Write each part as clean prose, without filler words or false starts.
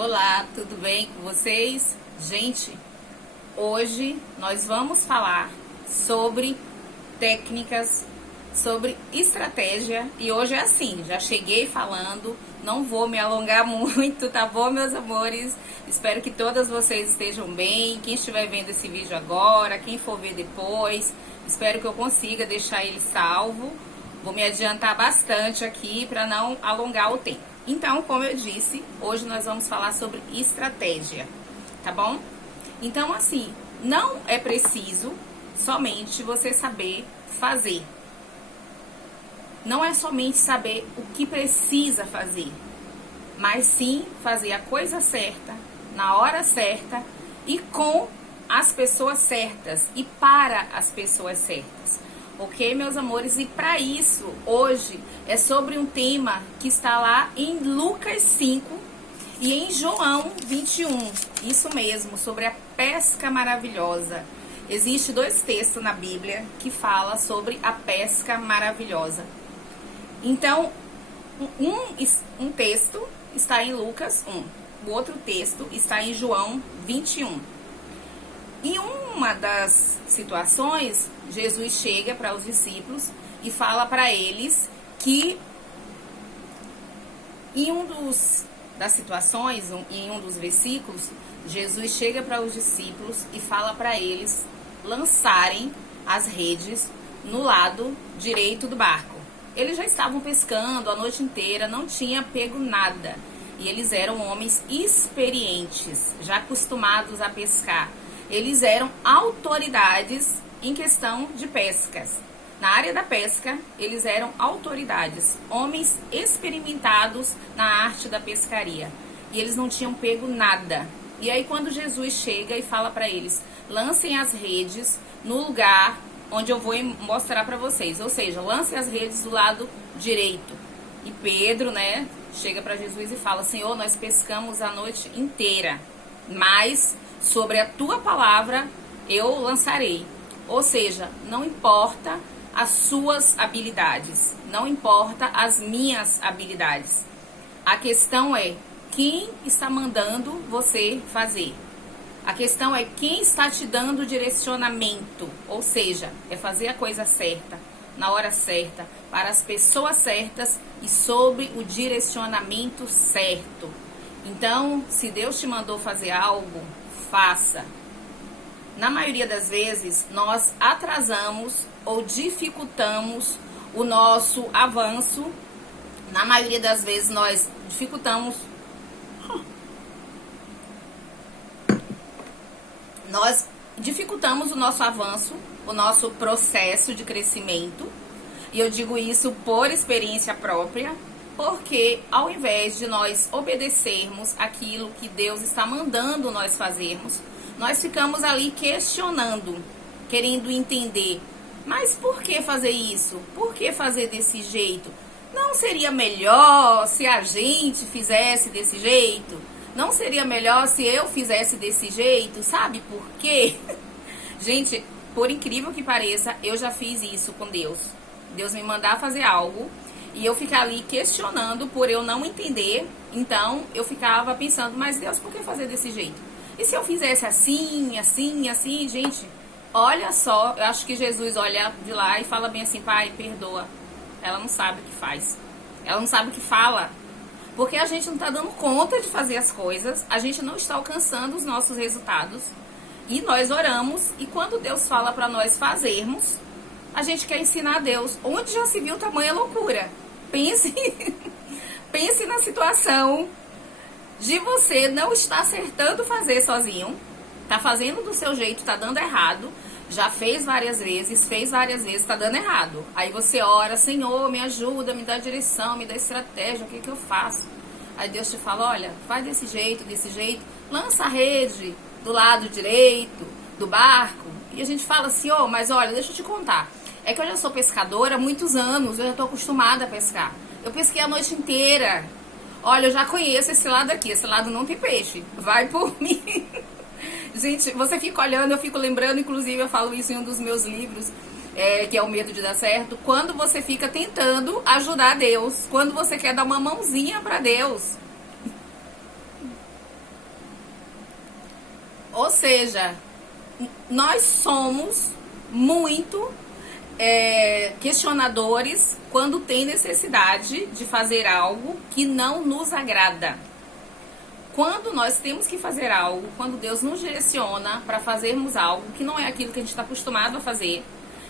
Olá, tudo bem com vocês? Gente, hoje nós vamos falar sobre técnicas, sobre estratégia e hoje é assim, já cheguei falando, não vou me alongar muito, tá bom, meus amores? Espero que todas vocês estejam bem, quem estiver vendo esse vídeo agora, quem for ver depois, espero que eu consiga deixar ele salvo. Vou me adiantar bastante aqui para não alongar o tempo. Então, como eu disse, hoje nós vamos falar sobre estratégia, tá bom? Então, assim, não é preciso somente você saber fazer. Não é somente saber o que precisa fazer, mas sim fazer a coisa certa, na hora certa e com as pessoas certas e para as pessoas certas. Ok, meus amores? E para isso, hoje é sobre um tema que está lá em Lucas 5 e em João 21. Isso mesmo, sobre a pesca maravilhosa. Existem dois textos na Bíblia que falam sobre a pesca maravilhosa. Então, um texto está em Lucas 1, o outro texto está em João 21. Em uma das situações, Jesus chega para os discípulos e fala para eles que em das situações, em um dos versículos, Jesus chega para os discípulos e fala para eles lançarem as redes no lado direito do barco. Eles já estavam pescando a noite inteira, não tinha pego nada. E eles eram homens experientes, já acostumados a pescar. Eles eram autoridades em questão de pescas. Na área da pesca, eles eram autoridades, homens experimentados na arte da pescaria. E eles não tinham pego nada. E aí quando Jesus chega e fala para eles, lancem as redes no lugar onde eu vou mostrar para vocês. Ou seja, lancem as redes do lado direito. E Pedro, chega para Jesus e fala, Senhor, nós pescamos a noite inteira, mas sobre a tua palavra eu lançarei. Ou seja, não importa as suas habilidades, não importa as minhas habilidades. A questão é quem está mandando você fazer. A questão é quem está te dando direcionamento. Ou seja, é fazer a coisa certa, na hora certa, para as pessoas certas e sobre o direcionamento certo. Então, se Deus te mandou fazer algo, faça. Na maioria das vezes, nós atrasamos ou dificultamos o nosso avanço. Na maioria das vezes, nós dificultamos o nosso avanço, o nosso processo de crescimento. E eu digo isso por experiência própria, porque ao invés de nós obedecermos aquilo que Deus está mandando nós fazermos, nós ficamos ali questionando, querendo entender. Mas por que fazer isso? Por que fazer desse jeito? Não seria melhor se a gente fizesse desse jeito? Não seria melhor se eu fizesse desse jeito? Sabe por quê? Gente, por incrível que pareça, eu já fiz isso com Deus. Deus me mandar fazer algo e eu ficar ali questionando por eu não entender. Então, eu ficava pensando, mas Deus, por que fazer desse jeito? E se eu fizesse assim, assim, assim? Gente, olha só, eu acho que Jesus olha de lá e fala bem assim, Pai, perdoa. Ela não sabe o que faz. Ela não sabe o que fala. Porque a gente não está dando conta de fazer as coisas, a gente não está alcançando os nossos resultados. E nós oramos, e quando Deus fala para nós fazermos, a gente quer ensinar a Deus. Onde já se viu tamanha loucura? Pense, pense na situação de você não estar acertando fazer sozinho, tá fazendo do seu jeito, tá dando errado, já fez várias vezes, tá dando errado. Aí você ora, Senhor, me ajuda, me dá direção, me dá estratégia, o que eu faço? Aí Deus te fala, olha, faz desse jeito, lança a rede do lado direito do barco. E a gente fala, Senhor, mas olha, deixa eu te contar. É que eu já sou pescadora há muitos anos, eu já tô acostumada a pescar. Eu pesquei a noite inteira. Olha, eu já conheço esse lado aqui, esse lado não tem peixe. Vai por mim. Gente, você fica olhando, eu fico lembrando, inclusive eu falo isso em um dos meus livros, que é o medo de dar certo, quando você fica tentando ajudar Deus, quando você quer dar uma mãozinha para Deus. Ou seja, nós somos muito questionadores quando tem necessidade de fazer algo que não nos agrada. Quando nós temos que fazer algo, quando Deus nos direciona para fazermos algo que não é aquilo que a gente está acostumado a fazer,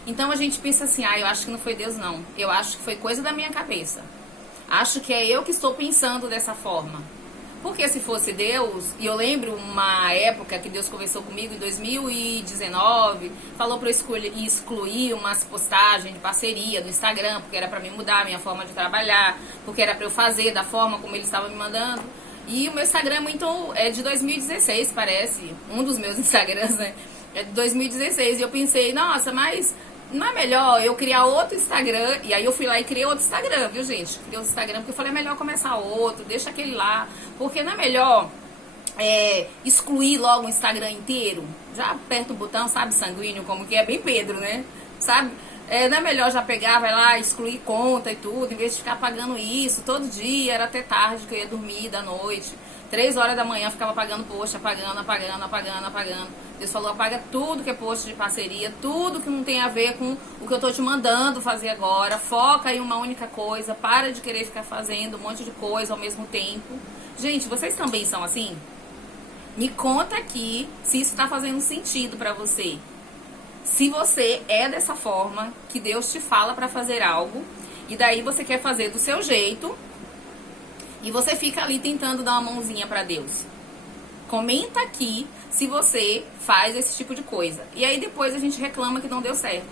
então a gente pensa assim, eu acho que não foi Deus não, eu acho que foi coisa da minha cabeça, acho que é eu que estou pensando dessa forma. Porque se fosse Deus, e eu lembro uma época que Deus conversou comigo em 2019, falou para eu excluir umas postagens de parceria no Instagram, porque era para mim mudar a minha forma de trabalhar, porque era para eu fazer da forma como ele estava me mandando. E o meu Instagram é de 2016, parece. Um dos meus Instagrams, né? É de 2016. E eu pensei, nossa, mas não é melhor eu criar outro Instagram? E aí eu fui lá e criei outro Instagram, viu, gente? Criei outro Instagram, porque eu falei, é melhor começar outro, deixa aquele lá. Porque não é melhor excluir logo o Instagram inteiro? Já aperta o botão, sabe, sanguíneo, como que é, bem Pedro, né? Sabe? Não é melhor já pegar, vai lá, excluir conta e tudo, em vez de ficar pagando isso todo dia, era até tarde que eu ia dormir da noite. 3 horas da manhã eu ficava apagando post, apagando. Deus falou, apaga tudo que é post de parceria, tudo que não tem a ver com o que eu tô te mandando fazer agora. Foca em uma única coisa, para de querer ficar fazendo um monte de coisa ao mesmo tempo. Gente, vocês também são assim? Me conta aqui se isso tá fazendo sentido pra você. Se você é dessa forma, que Deus te fala para fazer algo, e daí você quer fazer do seu jeito, e você fica ali tentando dar uma mãozinha para Deus. Comenta aqui se você faz esse tipo de coisa. E aí depois a gente reclama que não deu certo.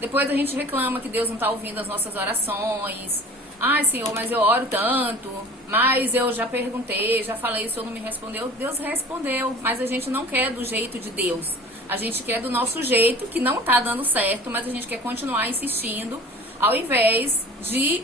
Depois a gente reclama que Deus não está ouvindo as nossas orações. Ai, Senhor, mas eu oro tanto, mas eu já perguntei, já falei, o Senhor não me respondeu. Deus respondeu, mas a gente não quer do jeito de Deus. A gente quer do nosso jeito, que não tá dando certo, mas a gente quer continuar insistindo, ao invés de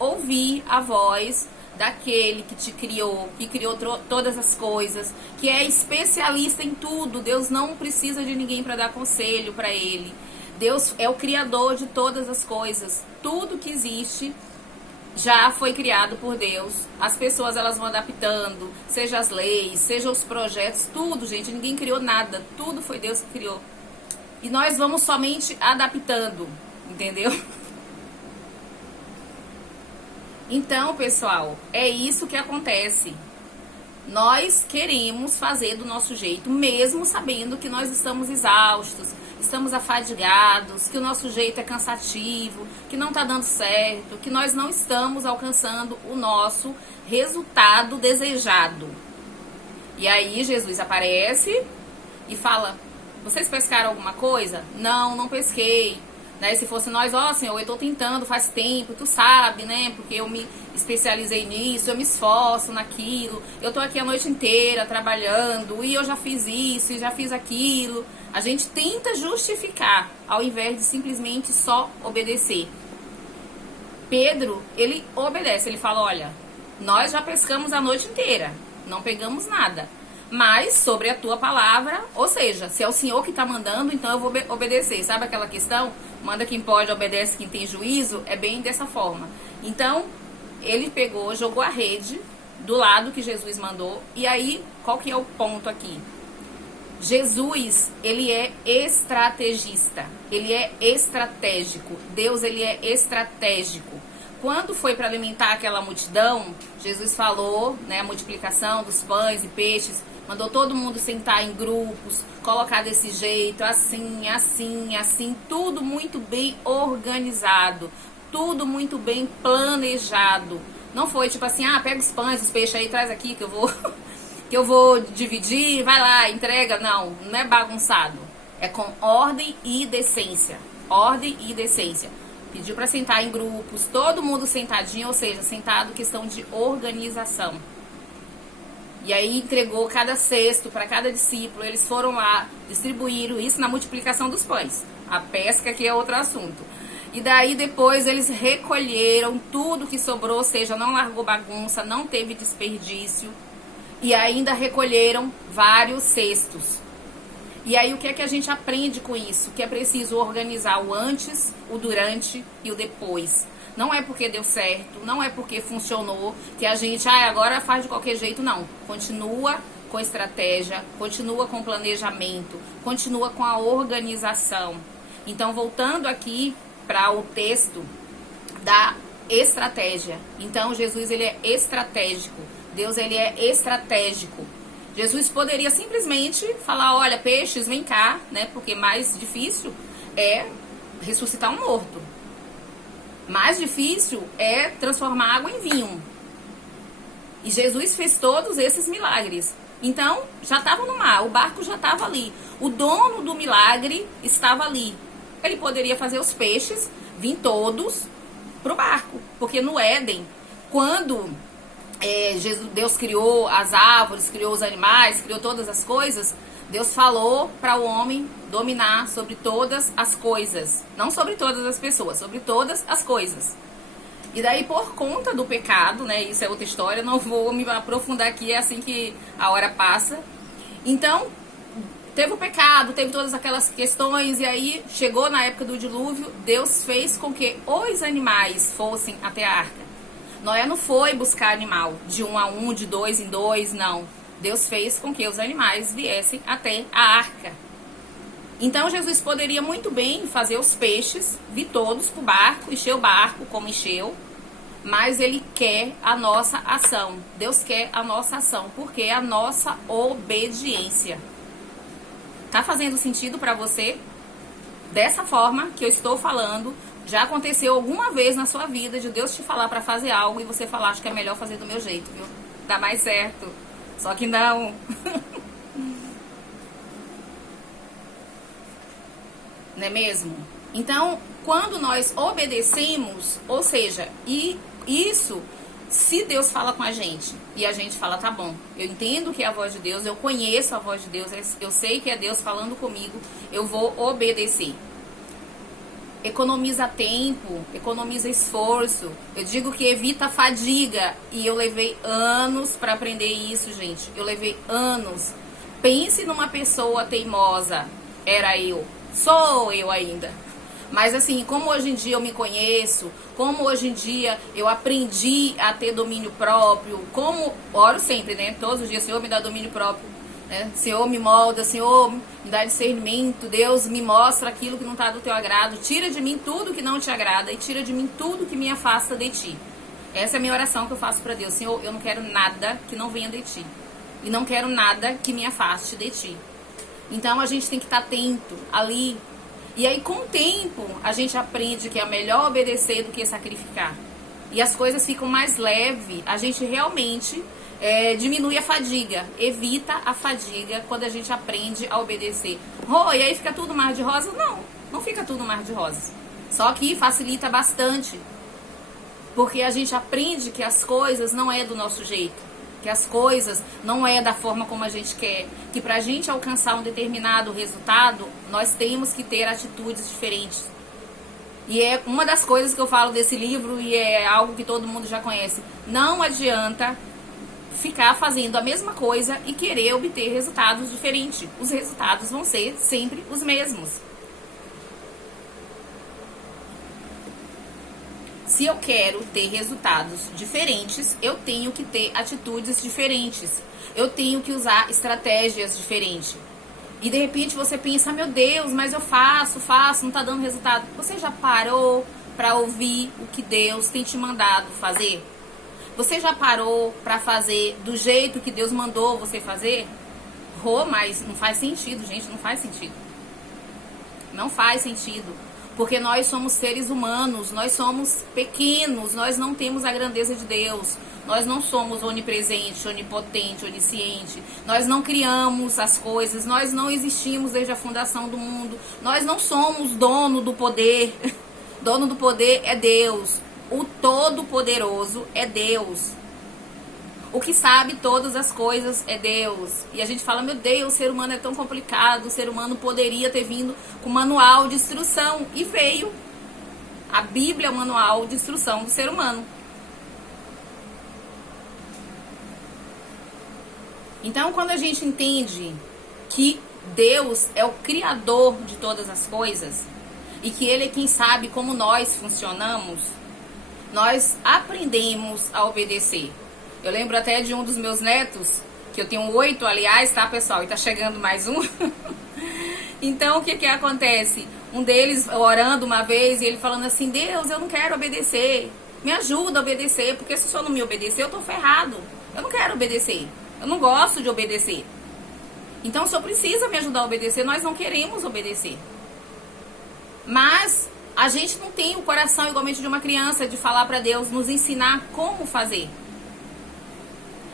ouvir a voz daquele que te criou, que criou todas as coisas, que é especialista em tudo. Deus não precisa de ninguém para dar conselho para ele. Deus é o criador de todas as coisas. Tudo que existe já foi criado por Deus. As pessoas, elas vão adaptando, seja as leis, seja os projetos, tudo, gente, ninguém criou nada, tudo foi Deus que criou. E nós vamos somente adaptando, entendeu? Então, pessoal, é isso que acontece. Nós queremos fazer do nosso jeito, mesmo sabendo que nós estamos exaustos, estamos afadigados, que o nosso jeito é cansativo, que não está dando certo, que nós não estamos alcançando o nosso resultado desejado. E aí Jesus aparece e fala, vocês pescaram alguma coisa? Não, não pesquei. Né? Se fosse nós, Senhor, eu estou tentando faz tempo, tu sabe, né? Porque eu me especializei nisso, eu me esforço naquilo, eu estou aqui a noite inteira trabalhando, e eu já fiz isso, e já fiz aquilo. A gente tenta justificar, ao invés de simplesmente só obedecer. Pedro, ele obedece, ele fala, olha, nós já pescamos a noite inteira, não pegamos nada. Mas sobre a tua palavra, ou seja, se é o Senhor que está mandando, então eu vou obedecer. Sabe aquela questão? Manda quem pode, obedece quem tem juízo. É bem dessa forma. Então, ele pegou, jogou a rede do lado que Jesus mandou. E aí, qual que é o ponto aqui? Jesus, ele é estrategista. Ele é estratégico. Deus, ele é estratégico. Quando foi para alimentar aquela multidão, Jesus falou, né, a multiplicação dos pães e peixes, mandou todo mundo sentar em grupos, colocar desse jeito, assim, assim, assim, tudo muito bem organizado, tudo muito bem planejado. Não foi tipo assim, pega os pães, os peixes aí, traz aqui que eu vou dividir, vai lá, entrega. Não, não é bagunçado. É com ordem e decência. Ordem e decência. Pediu para sentar em grupos, todo mundo sentadinho, ou seja, sentado, questão de organização. E aí entregou cada cesto para cada discípulo, eles foram lá, distribuíram isso na multiplicação dos pães. A pesca que é outro assunto. E daí depois eles recolheram tudo que sobrou, ou seja, não largou bagunça, não teve desperdício. E ainda recolheram vários cestos. E aí o que é que a gente aprende com isso? Que é preciso organizar o antes, o durante e o depois. Não é porque deu certo, não é porque funcionou, que a gente agora faz de qualquer jeito, não. Continua com estratégia, continua com planejamento, continua com a organização. Então, voltando aqui para o texto da estratégia. Então, Jesus, ele é estratégico. Deus, ele é estratégico. Jesus poderia simplesmente falar, olha, peixes, vem cá, né? Porque mais difícil é ressuscitar um morto. Mais difícil é transformar água em vinho. E Jesus fez todos esses milagres. Então, já estava no mar, o barco já estava ali. O dono do milagre estava ali. Ele poderia fazer os peixes vir todos para o barco. Porque no Éden, quando Deus criou as árvores, criou os animais, criou todas as coisas, Deus falou para o homem dominar sobre todas as coisas. Não sobre todas as pessoas, sobre todas as coisas. E daí, por conta do pecado, né, isso é outra história, não vou me aprofundar aqui, é assim que a hora passa. Então, teve o pecado, teve todas aquelas questões, e aí chegou na época do dilúvio, Deus fez com que os animais fossem até a arca. Noé não foi buscar animal de 1 a 1, de 2 em 2, não. Deus fez com que os animais viessem até a arca. Então, Jesus poderia muito bem fazer os peixes, vir todos para o barco, encher o barco como encheu, mas Ele quer a nossa ação. Deus quer a nossa ação, porque é a nossa obediência. Tá fazendo sentido para você? Dessa forma que eu estou falando, já aconteceu alguma vez na sua vida de Deus te falar para fazer algo e você falar, acho que é melhor fazer do meu jeito, viu? Dá mais certo. Só que não. Não é mesmo? Então, quando nós obedecemos, ou seja, e isso, se Deus fala com a gente e a gente fala, tá bom, eu entendo que é a voz de Deus, eu conheço a voz de Deus, eu sei que é Deus falando comigo, eu vou obedecer. Economiza tempo, economiza esforço. Eu digo que evita fadiga. E eu levei anos para aprender isso, gente. Eu levei anos. Pense numa pessoa teimosa. Era eu. Sou eu ainda. Mas assim, como hoje em dia eu me conheço, como hoje em dia eu aprendi a ter domínio próprio, como oro sempre, né? Todos os dias, Senhor, me dá domínio próprio. Senhor, me molda, Senhor, me dá discernimento, Deus, me mostra aquilo que não está do teu agrado, tira de mim tudo que não te agrada e tira de mim tudo que me afasta de ti. Essa é a minha oração que eu faço para Deus. Senhor, eu não quero nada que não venha de ti e não quero nada que me afaste de ti. Então a gente tem que estar atento ali, e aí com o tempo a gente aprende que é melhor obedecer do que sacrificar, e as coisas ficam mais leves, a gente realmente diminui a fadiga, evita a fadiga quando a gente aprende a obedecer. E aí fica tudo mar de rosas? Não, não fica tudo mar de rosas. Só que facilita bastante, porque a gente aprende que as coisas não é do nosso jeito, que as coisas não é da forma como a gente quer, que pra gente alcançar um determinado resultado, nós temos que ter atitudes diferentes. E é uma das coisas que eu falo desse livro, e é algo que todo mundo já conhece. Não adianta ficar fazendo a mesma coisa e querer obter resultados diferentes. Os resultados vão ser sempre os mesmos. Se eu quero ter resultados diferentes, eu tenho que ter atitudes diferentes. Eu tenho que usar estratégias diferentes. E de repente você pensa, meu Deus, mas eu faço, não tá dando resultado. Você já parou para ouvir o que Deus tem te mandado fazer? Você já parou para fazer do jeito que Deus mandou você fazer? Mas não faz sentido, gente, não faz sentido. Não faz sentido. Porque nós somos seres humanos, nós somos pequenos, nós não temos a grandeza de Deus. Nós não somos onipresente, onipotente, onisciente. Nós não criamos as coisas, nós não existimos desde a fundação do mundo. Nós não somos dono do poder. Dono do poder é Deus. O Todo-Poderoso é Deus. O que sabe todas as coisas é Deus. E a gente fala, meu Deus, o ser humano é tão complicado, o ser humano poderia ter vindo com manual de instrução. E veio. A Bíblia é o manual de instrução do ser humano. Então, quando a gente entende que Deus é o Criador de todas as coisas, e que Ele é quem sabe como nós funcionamos, nós aprendemos a obedecer. Eu lembro até de um dos meus netos, Que eu tenho 8, aliás, tá, pessoal? E tá chegando mais um. Então, o que que acontece? Um deles orando uma vez e ele falando assim: Deus, eu não quero obedecer. Me ajuda a obedecer, porque se o senhor não me obedecer, eu tô ferrado. Eu não quero obedecer. Eu não gosto de obedecer. Então, o senhor precisa me ajudar a obedecer. Nós não queremos obedecer. Mas a gente não tem o coração igualmente de uma criança de falar para Deus, nos ensinar como fazer.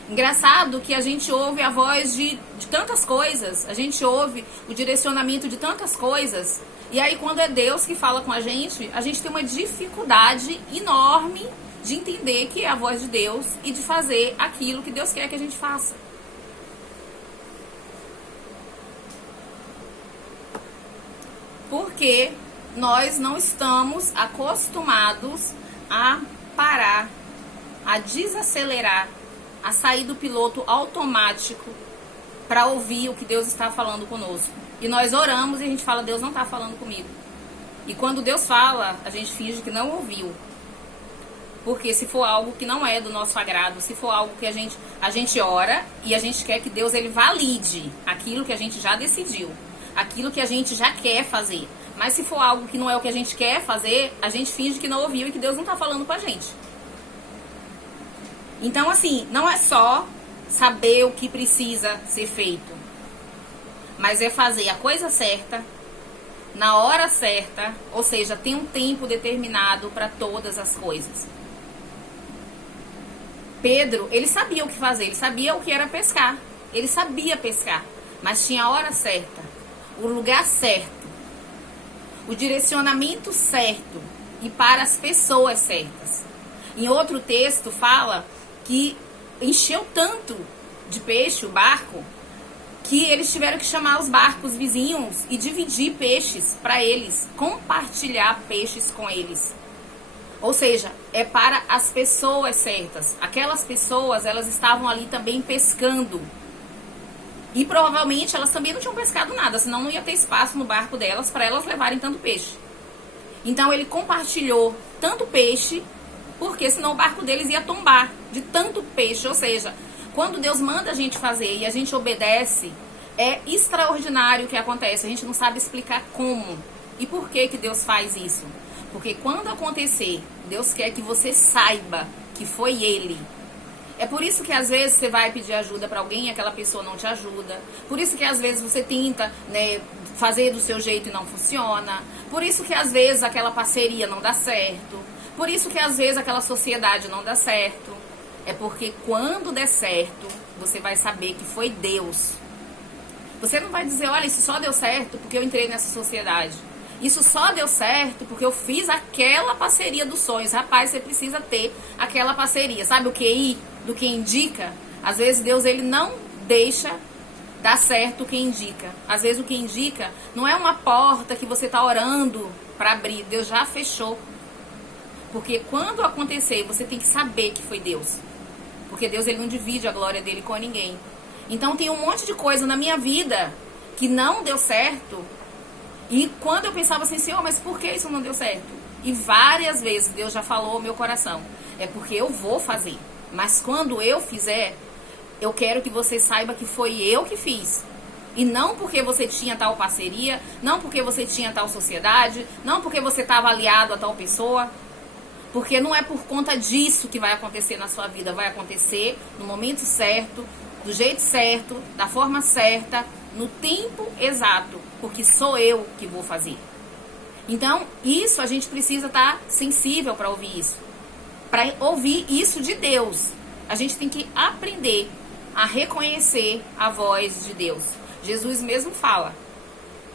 Engraçado que a gente ouve a voz de tantas coisas, a gente ouve o direcionamento de tantas coisas, e aí quando é Deus que fala com a gente tem uma dificuldade enorme de entender que é a voz de Deus e de fazer aquilo que Deus quer que a gente faça. Porque nós não estamos acostumados a parar, a desacelerar, a sair do piloto automático para ouvir o que Deus está falando conosco. E nós oramos e a gente fala: Deus não está falando comigo. E quando Deus fala, a gente finge que não ouviu. Porque se for algo que não é do nosso agrado, se for algo que a gente ora e a gente quer que Deus ele valide aquilo que a gente já decidiu, aquilo que a gente já quer fazer. Mas se for algo que não é o que a gente quer fazer, a gente finge que não ouviu e que Deus não está falando com a gente. Então, assim, não é só saber o que precisa ser feito, mas é fazer a coisa certa, na hora certa, ou seja, tem um tempo determinado para todas as coisas. Pedro, ele sabia o que fazer, ele sabia o que era pescar, ele sabia pescar, mas tinha a hora certa, o lugar certo, o direcionamento certo e para as pessoas certas. Em outro texto fala que encheu tanto de peixe o barco que eles tiveram que chamar os barcos vizinhos e dividir peixes para eles, compartilhar peixes com eles. Ou seja, é para as pessoas certas. Aquelas pessoas, elas estavam ali também pescando. E provavelmente elas também não tinham pescado nada, senão não ia ter espaço no barco delas para elas levarem tanto peixe. Então ele compartilhou tanto peixe, porque senão o barco deles ia tombar de tanto peixe. Ou seja, quando Deus manda a gente fazer e a gente obedece, é extraordinário o que acontece. A gente não sabe explicar como e por que que Deus faz isso. Porque quando acontecer, Deus quer que você saiba que foi Ele. É por isso que às vezes você vai pedir ajuda para alguém e aquela pessoa não te ajuda. Por isso que às vezes você tenta, fazer do seu jeito e não funciona. Por isso que às vezes aquela parceria não dá certo. Por isso que às vezes aquela sociedade não dá certo. É porque quando der certo, você vai saber que foi Deus. Você não vai dizer: olha, isso só deu certo porque eu entrei nessa sociedade. Isso só deu certo porque eu fiz aquela parceria dos sonhos. Rapaz, você precisa ter aquela parceria. Sabe o QI do que indica? Às vezes Deus ele não deixa dar certo o que indica. Às vezes o que indica não é uma porta que você está orando para abrir. Deus já fechou. Porque quando acontecer, você tem que saber que foi Deus. Porque Deus ele não divide a glória dele com ninguém. Então tem um monte de coisa na minha vida que não deu certo. E quando eu pensava assim: Senhor, mas por que isso não deu certo? E várias vezes Deus já falou ao meu coração: é porque eu vou fazer. Mas quando eu fizer, eu quero que você saiba que foi eu que fiz. E não porque você tinha tal parceria, não porque você tinha tal sociedade, não porque você estava aliado a tal pessoa. Porque não é por conta disso que vai acontecer na sua vida. Vai acontecer no momento certo, do jeito certo, da forma certa, no tempo exato. Porque sou eu que vou fazer. Então, isso a gente precisa estar sensível para ouvir isso. Para ouvir isso de Deus. A gente tem que aprender a reconhecer a voz de Deus. Jesus mesmo fala: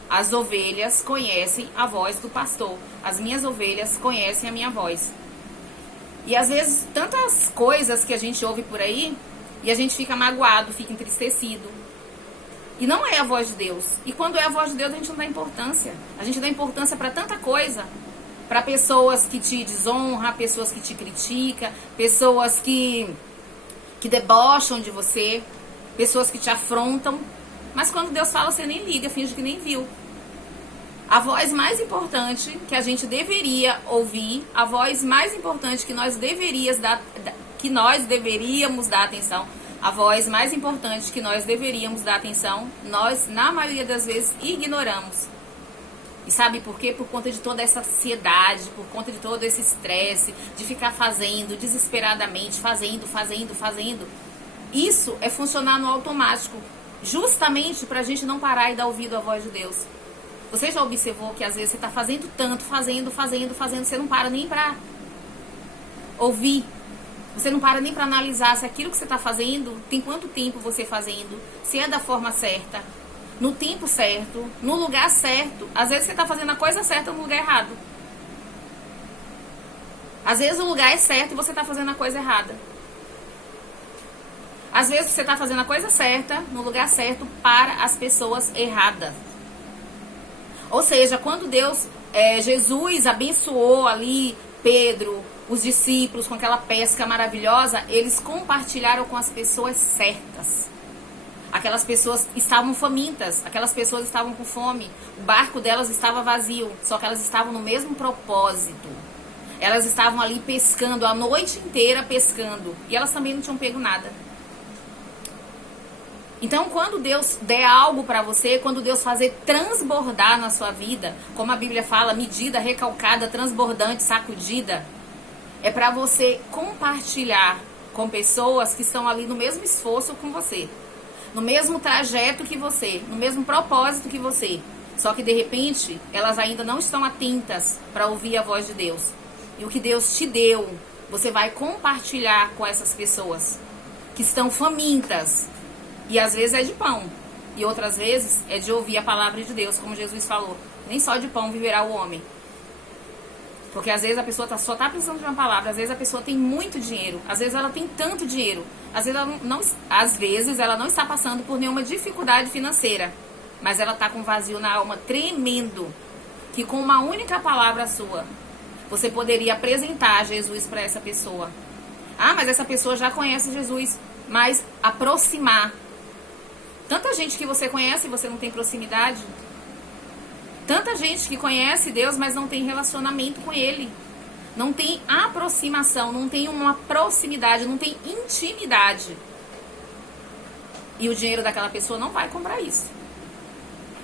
as ovelhas conhecem a voz do pastor. As minhas ovelhas conhecem a minha voz. E às vezes, tantas coisas que a gente ouve por aí, e a gente fica magoado, fica entristecido. E não é a voz de Deus. E quando é a voz de Deus, a gente não dá importância. A gente dá importância para tanta coisa. Para pessoas que te desonram, pessoas que te criticam, pessoas que debocham de você, pessoas que te afrontam. Mas quando Deus fala, você nem liga, finge que nem viu. A voz mais importante que a gente deveria ouvir, a voz mais importante que nós deveríamos dar atenção, a voz mais importante que nós deveríamos dar atenção, nós, na maioria das vezes, ignoramos. E sabe por quê? Por conta de toda essa ansiedade, por conta de todo esse estresse, de ficar fazendo desesperadamente, fazendo. Isso é funcionar no automático, justamente para a gente não parar e dar ouvido à voz de Deus. Você já observou que às vezes você está fazendo tanto, fazendo, você não para nem para ouvir. Você não para nem para analisar se aquilo que você está fazendo, tem quanto tempo você fazendo, se é da forma certa, no tempo certo, no lugar certo. Às vezes você está fazendo a coisa certa no lugar errado. Às vezes o lugar é certo e você está fazendo a coisa errada. Às vezes você está fazendo a coisa certa, no lugar certo, para as pessoas erradas. Ou seja, quando Jesus abençoou ali Pedro, os discípulos, com aquela pesca maravilhosa, eles compartilharam com as pessoas certas. Aquelas pessoas estavam famintas, aquelas pessoas estavam com fome, o barco delas estava vazio, só que elas estavam no mesmo propósito. Elas estavam ali pescando, a noite inteira pescando, e elas também não tinham pego nada. Então, quando Deus der algo para você, quando Deus fazer transbordar na sua vida, como a Bíblia fala, medida, recalcada, transbordante, sacudida, é para você compartilhar com pessoas que estão ali no mesmo esforço com você, no mesmo trajeto que você, no mesmo propósito que você. Só que de repente, elas ainda não estão atentas para ouvir a voz de Deus. E o que Deus te deu, você vai compartilhar com essas pessoas que estão famintas. E às vezes é de pão, e outras vezes é de ouvir a palavra de Deus, como Jesus falou. Nem só de pão viverá o homem. Porque às vezes a pessoa só está precisando de uma palavra, às vezes a pessoa tem muito dinheiro, às vezes ela tem tanto dinheiro, às vezes ela não está passando por nenhuma dificuldade financeira, mas ela está com um vazio na alma tremendo, que com uma única palavra sua, você poderia apresentar Jesus para essa pessoa. Ah, mas essa pessoa já conhece Jesus, mas aproximar. Tanta gente que você conhece e você não tem proximidade. Tanta gente que conhece Deus, mas não tem relacionamento com Ele. Não tem aproximação, não tem uma proximidade, não tem intimidade. E o dinheiro daquela pessoa não vai comprar isso.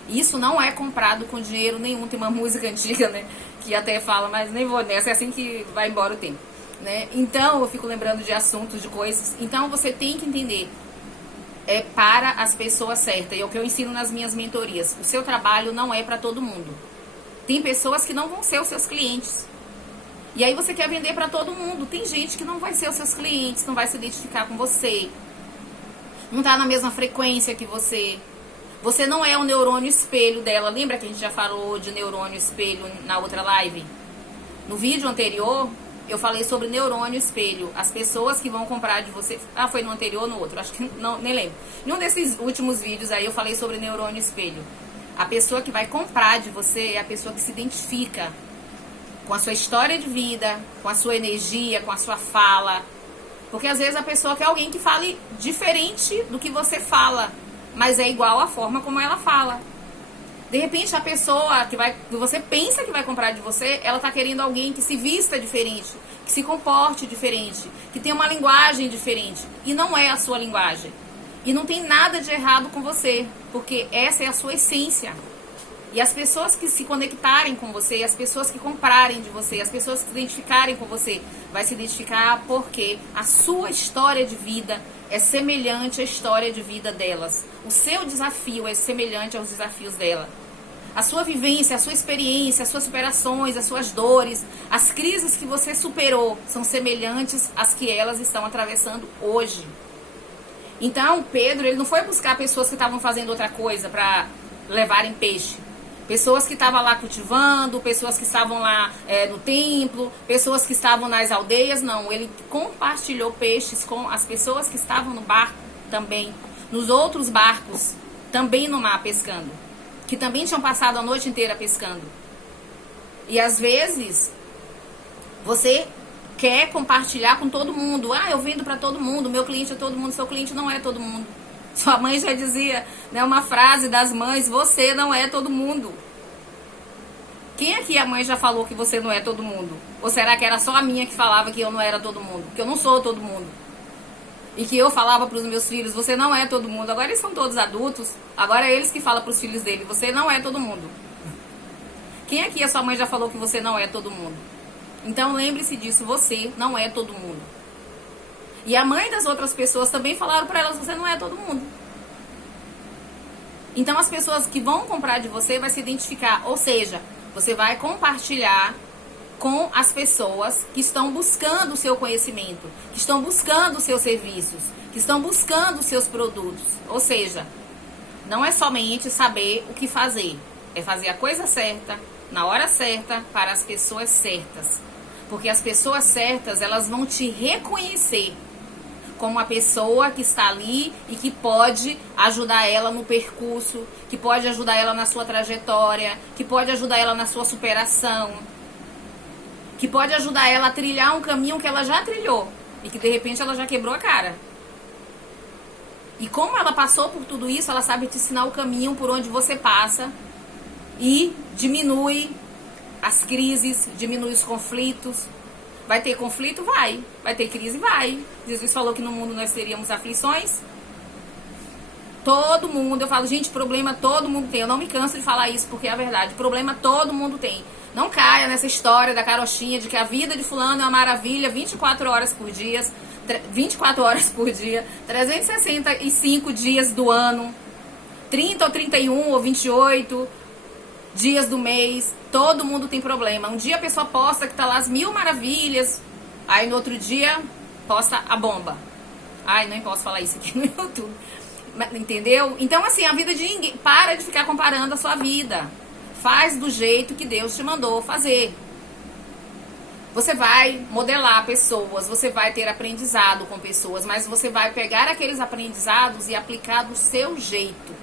Isso não é comprado com dinheiro nenhum. Tem uma música antiga, né, que até fala, mas nem vou nessa, é assim que vai embora o tempo, né? Então, eu fico lembrando de assuntos, de coisas. Então, você tem que entender. É para as pessoas certas. E é o que eu ensino nas minhas mentorias. O seu trabalho não é para todo mundo. Tem pessoas que não vão ser os seus clientes. E aí você quer vender para todo mundo. Tem gente que não vai ser os seus clientes, não vai se identificar com você. Não está na mesma frequência que você. Você não é o neurônio espelho dela. Lembra que a gente já falou de neurônio espelho na outra live? No vídeo anterior, eu falei sobre neurônio espelho. As pessoas que vão comprar de você... Ah, foi no anterior ou no outro? Acho que não, nem lembro. Em um desses últimos vídeos aí eu falei sobre neurônio espelho. A pessoa que vai comprar de você é a pessoa que se identifica com a sua história de vida, com a sua energia, com a sua fala. Porque às vezes a pessoa quer alguém que fale diferente do que você fala, mas é igual a forma como ela fala. De repente a pessoa que você pensa que vai comprar de você, ela tá querendo alguém que se vista diferente, que se comporte diferente, que tenha uma linguagem diferente. E não é a sua linguagem. E não tem nada de errado com você, porque essa é a sua essência. E as pessoas que se conectarem com você, as pessoas que comprarem de você, as pessoas que se identificarem com você, vai se identificar porque a sua história de vida é semelhante à história de vida delas. O seu desafio é semelhante aos desafios dela. A sua vivência, a sua experiência, as suas superações, as suas dores, as crises que você superou são semelhantes às que elas estão atravessando hoje. Então, Pedro, ele não foi buscar pessoas que estavam fazendo outra coisa para levarem peixe. Pessoas que estavam lá cultivando, pessoas que estavam lá no templo, pessoas que estavam nas aldeias, não. Ele compartilhou peixes com as pessoas que estavam no barco também, nos outros barcos, também no mar pescando, que também tinham passado a noite inteira pescando. E às vezes, você quer compartilhar com todo mundo. Ah, eu vendo para todo mundo, meu cliente é todo mundo, seu cliente não é todo mundo. Sua mãe já dizia, né, uma frase das mães, você não é todo mundo. Quem aqui a mãe já falou que você não é todo mundo? Ou será que era só a minha que falava que eu não era todo mundo? Que eu não sou todo mundo. E que eu falava para os meus filhos, você não é todo mundo. Agora eles são todos adultos, agora é eles que falam para os filhos dele, você não é todo mundo. Quem aqui a sua mãe já falou que você não é todo mundo? Então lembre-se disso, você não é todo mundo. E a mãe das outras pessoas também falaram para elas, você não é todo mundo. Então as pessoas que vão comprar de você vai se identificar, ou seja, você vai compartilhar com as pessoas que estão buscando o seu conhecimento, que estão buscando os seus serviços, que estão buscando os seus produtos. Ou seja, não é somente saber o que fazer, é fazer a coisa certa, na hora certa, para as pessoas certas. Porque as pessoas certas, elas vão te reconhecer como uma pessoa que está ali e que pode ajudar ela no percurso, que pode ajudar ela na sua trajetória, que pode ajudar ela na sua superação, que pode ajudar ela a trilhar um caminho que ela já trilhou e que de repente ela já quebrou a cara. E como ela passou por tudo isso, ela sabe te ensinar o caminho por onde você passa e diminui as crises, diminui os conflitos. Vai ter conflito? Vai. Vai ter crise? Vai. Jesus falou que no mundo nós teríamos aflições. Todo mundo, eu falo, gente, problema todo mundo tem. Eu não me canso de falar isso porque é a verdade. Problema todo mundo tem. Não caia nessa história da carochinha de que a vida de fulano é uma maravilha 24 horas por dia, 24 horas por dia, 365 dias do ano, 30 ou 31 ou 28 dias do mês. Todo mundo tem problema. Um dia a pessoa posta que tá lá as 1000 maravilhas, aí no outro dia posta a bomba. Ai, não posso falar isso aqui no YouTube. Entendeu? Então assim, a vida de ninguém, para de ficar comparando a sua vida. Faz do jeito que Deus te mandou fazer. Você vai modelar pessoas, você vai ter aprendizado com pessoas, mas você vai pegar aqueles aprendizados e aplicar do seu jeito.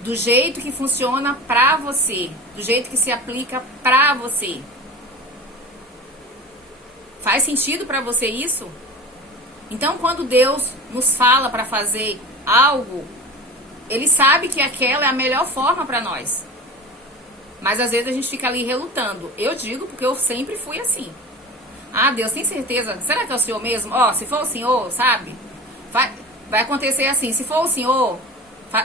Do jeito que funciona pra você. Do jeito que se aplica pra você. Faz sentido pra você isso? Então, quando Deus nos fala pra fazer algo, Ele sabe que aquela é a melhor forma pra nós. Mas às vezes a gente fica ali relutando. Eu digo porque eu sempre fui assim. Ah, Deus, tem certeza? Será que é o Senhor mesmo? Ó, se for o Senhor, sabe? Vai acontecer assim. Se for o Senhor,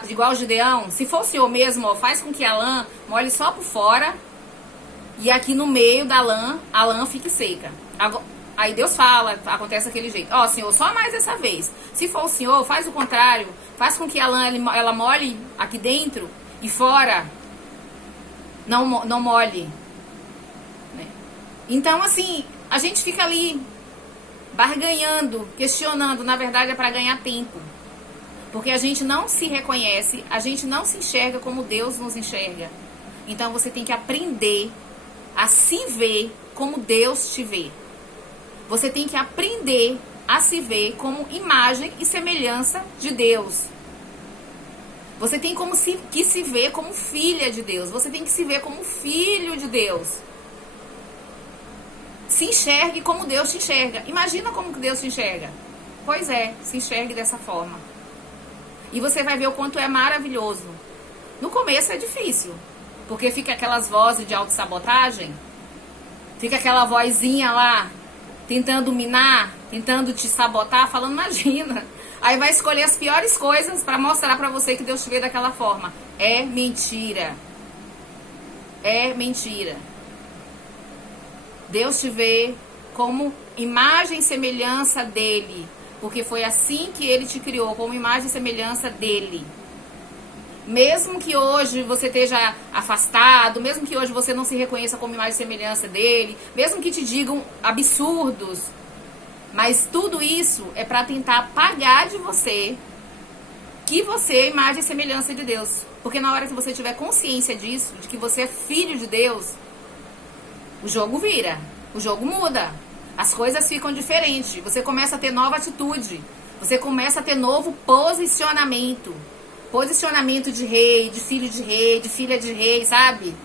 igual o Gideão, se for o Senhor mesmo, ó, faz com que a lã molhe só por fora e aqui no meio da lã, a lã fique seca. Aí Deus fala, acontece daquele jeito. Ó, Senhor, só mais essa vez. Se for o Senhor, faz o contrário. Faz com que a lã ela molhe aqui dentro e fora não molhe. Né? Então, assim, a gente fica ali barganhando, questionando. Na verdade, é para ganhar tempo. Porque a gente não se reconhece, a gente não se enxerga como Deus nos enxerga. Então, você tem que aprender a se ver como Deus te vê. Você tem que aprender a se ver como imagem e semelhança de Deus. Você tem que se ver como filha de Deus. Você tem que se ver como filho de Deus. Se enxergue como Deus te enxerga. Imagina como que Deus te enxerga. Pois é, se enxergue dessa forma. E você vai ver o quanto é maravilhoso. No começo é difícil. Porque fica aquelas vozes de autossabotagem. Fica aquela vozinha lá, tentando minar, tentando te sabotar, falando, imagina. Aí vai escolher as piores coisas para mostrar para você que Deus te vê daquela forma. É mentira. É mentira. Deus te vê como imagem e semelhança dele. Porque foi assim que ele te criou, como imagem e semelhança dele. Mesmo que hoje você esteja afastado, mesmo que hoje você não se reconheça como imagem e semelhança dele, mesmo que te digam absurdos, mas tudo isso é para tentar apagar de você que você é imagem e semelhança de Deus. Porque na hora que você tiver consciência disso, de que você é filho de Deus, o jogo vira, o jogo muda, as coisas ficam diferentes, você começa a ter nova atitude, você começa a ter novo posicionamento. Posicionamento de rei, de filho de rei, de filha de rei, sabe?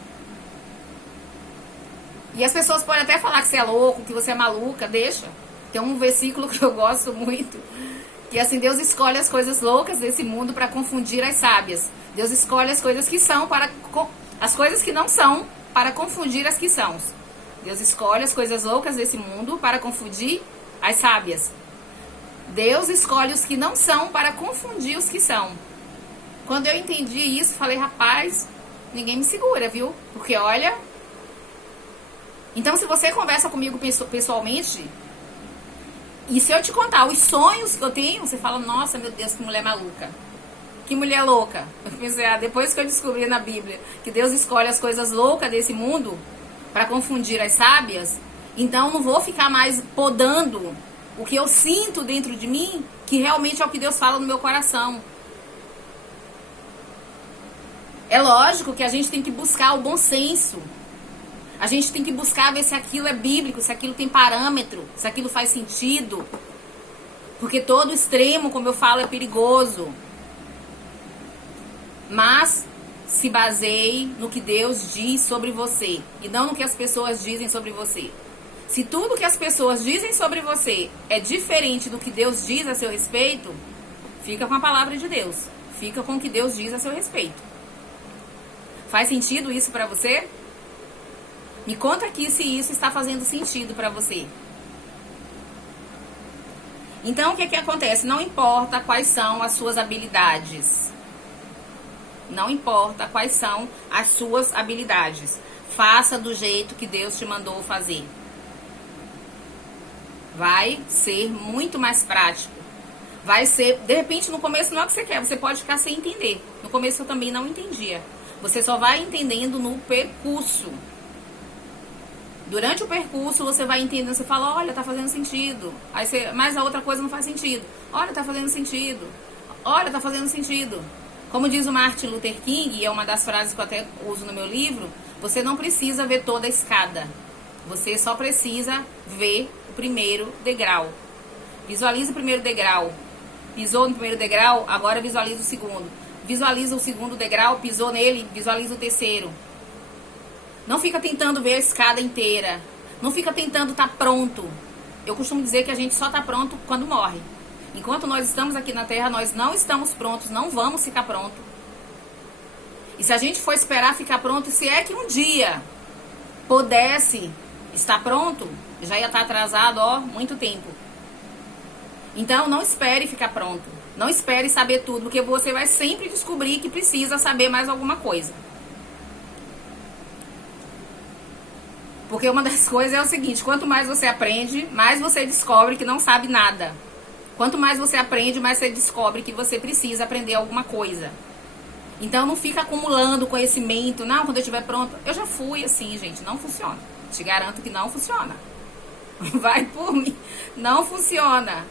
E as pessoas podem até falar que você é louco, que você é maluca, deixa. Tem um versículo que eu gosto muito, que assim, Deus escolhe as coisas loucas desse mundo para confundir as sábias. Deus escolhe as coisas que são as coisas que não são para confundir as que são. Deus escolhe as coisas loucas desse mundo para confundir as sábias. Deus escolhe os que não são para confundir os que são. Quando eu entendi isso, falei, rapaz, ninguém me segura, viu? Porque olha... Então, se você conversa comigo pessoalmente, e se eu te contar os sonhos que eu tenho, você fala, nossa, meu Deus, que mulher maluca. Que mulher louca. Eu pensei, depois que eu descobri na Bíblia que Deus escolhe as coisas loucas desse mundo para confundir as sábias, então não vou ficar mais podando o que eu sinto dentro de mim, que realmente é o que Deus fala no meu coração. É lógico que a gente tem que buscar o bom senso. A gente tem que buscar ver se aquilo é bíblico, se aquilo tem parâmetro, se aquilo faz sentido. Porque todo extremo, como eu falo, é perigoso. Mas se baseie no que Deus diz sobre você e não no que as pessoas dizem sobre você. Se tudo que as pessoas dizem sobre você é diferente do que Deus diz a seu respeito, fica com a palavra de Deus. Fica com o que Deus diz a seu respeito. Faz sentido isso pra você? Me conta aqui se isso está fazendo sentido pra você. Então, o que acontece? Não importa quais são as suas habilidades. Não importa quais são as suas habilidades. Faça do jeito que Deus te mandou fazer. Vai ser muito mais prático. Vai ser, de repente, no começo não é o que você quer. Você pode ficar sem entender. No começo eu também não entendia. Você só vai entendendo no percurso. Durante o percurso você vai entendendo, você fala, olha, tá fazendo sentido. Aí você, mas a outra coisa não faz sentido. Olha, tá fazendo sentido. Olha, tá fazendo sentido. Como diz o Martin Luther King, e é uma das frases que eu até uso no meu livro, você não precisa ver toda a escada. Você só precisa ver o primeiro degrau. Visualiza o primeiro degrau. Pisou no primeiro degrau, agora visualiza o segundo. Visualiza o segundo degrau, pisou nele, visualiza o terceiro. Não fica tentando ver a escada inteira. Não fica tentando estar pronto. Eu costumo dizer que a gente só está pronto quando morre. Enquanto nós estamos aqui na Terra, nós não estamos prontos, não vamos ficar pronto. E se a gente for esperar ficar pronto, se é que um dia pudesse estar pronto, já ia estar atrasado, muito tempo. Então, não espere ficar pronto. Não espere saber tudo, porque você vai sempre descobrir que precisa saber mais alguma coisa. Porque uma das coisas é o seguinte, quanto mais você aprende, mais você descobre que não sabe nada. Quanto mais você aprende, mais você descobre que você precisa aprender alguma coisa. Então não fica acumulando conhecimento. Não, quando eu estiver pronto. Eu já fui assim, gente, não funciona. Te garanto que não funciona. Vai por mim. Não funciona.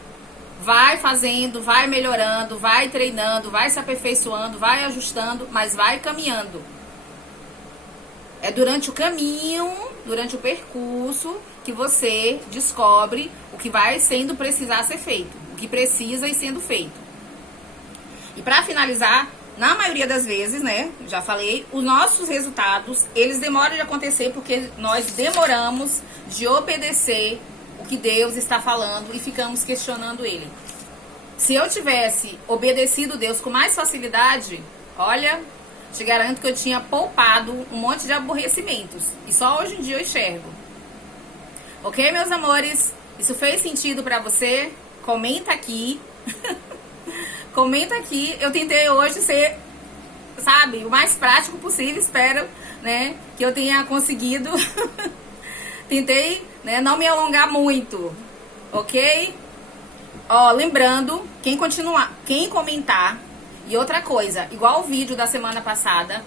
Vai fazendo, vai melhorando, vai treinando, vai se aperfeiçoando, vai ajustando, mas vai caminhando. É durante o caminho, durante o percurso, que você descobre o que vai sendo precisar ser feito. O que precisa ir sendo feito. E para finalizar, na maioria das vezes, né, já falei, os nossos resultados, eles demoram de acontecer porque nós demoramos de obedecer o que Deus está falando e ficamos questionando Ele. Se eu tivesse obedecido Deus com mais facilidade, olha, te garanto que eu tinha poupado um monte de aborrecimentos. E só hoje em dia eu enxergo. Ok, meus amores? Isso fez sentido pra você? Comenta aqui. Comenta aqui. Eu tentei hoje ser, sabe, o mais prático possível. Espero, né, que eu tenha conseguido. Tentei, né, não me alongar muito. Ok? Lembrando, quem comentar. E outra coisa, igual o vídeo da semana passada.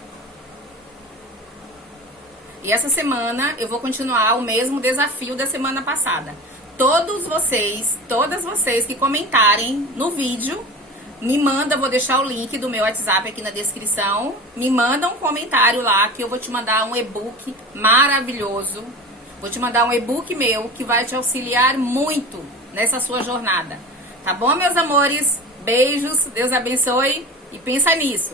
E essa semana eu vou continuar o mesmo desafio da semana passada. Todas vocês que comentarem no vídeo, me manda, vou deixar o link do meu WhatsApp aqui na descrição. Me manda um comentário lá que eu vou te mandar um e-book maravilhoso. Vou te mandar um e-book meu que vai te auxiliar muito nessa sua jornada. Tá bom, meus amores? Beijos, Deus abençoe e pensa nisso.